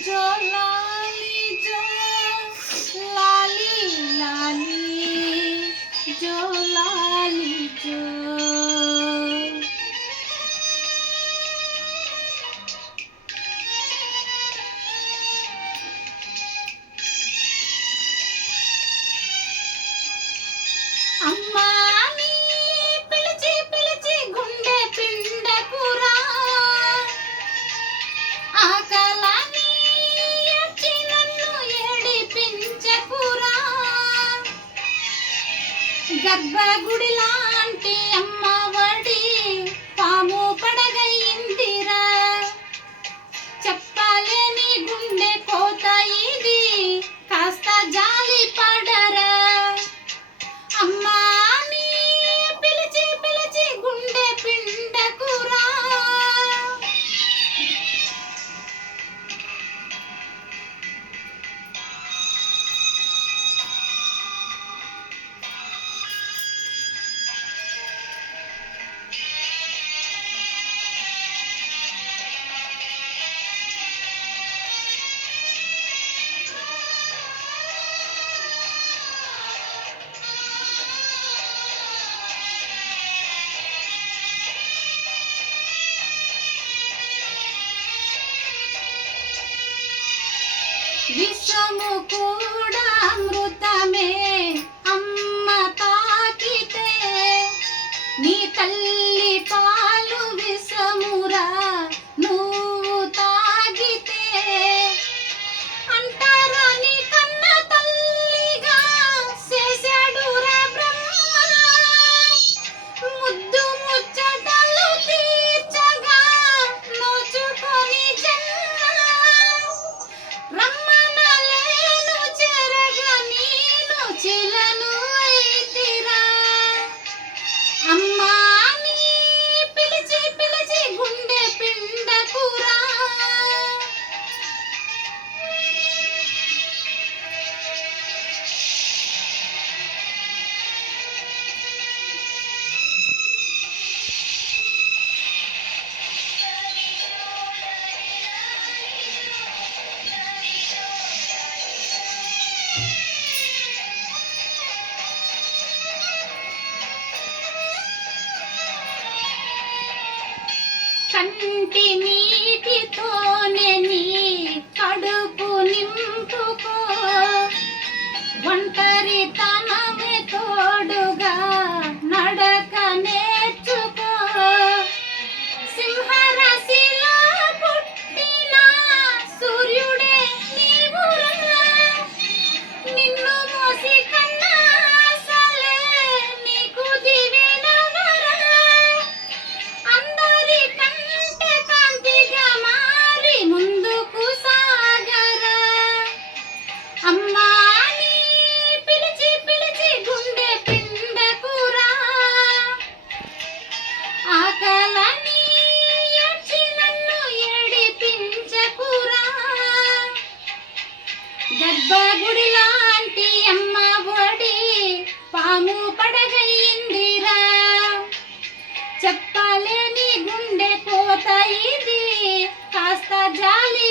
जो लाली जो लाली लाली जो लाली जो అమ్మా నీ పిలిచి పిలిచి గుండె పిండకురా ఆకలని వచ్చి నన్ను ఏడిపించకురా గర్భగుడి లాంటి అమ్మఒడి పాము పడగయిందిరా చెప్పలేని గుండె కోత ఇది కాస్త జాలి పడరా అమ్మా నీ పిలిచి పిలిచి గుండె పిండకురా విశ్వము కూడా అమృతమే అమ్మ తాకితే నీ తల్లి పాలు విశ్వమురా నువ్వు తాగితే అంటారా నీ కన్న తల్లిగా చేశాడురా బ్రహ్మ ముద్దు ముచ్చటలు తీర్చగా నోచుకొని జన్మ రమ్మనలేను చెరగ నేను చిలను అయితిరా అమ్మా నీ పిలిచి పిలిచి గుండె పిండకురా కంటి నీటితోనే నీ కడుపు నింపుకో ఒంటరితనమే తోడుగా నడక నేర్చుకో సింహరాశిలో పుట్టిన సూర్యుడే నీవురా నిన్ను మోసి కన్నా ఆశలే నీకు దివెనవరా అందరి కంటే కాంతిగా మారి ముందుకు సాగరా అమ్మా నీ పిలిచి పిలిచి గుండె పిండకురా ఆకలని వచ్చి నన్ను ఏడిపించకురా గర్భగుడి లాంటి అమ్మ ఒడి పాము పడగయిందిరా చెప్పలేని గుండె కోత ఇది కాస్త జాలి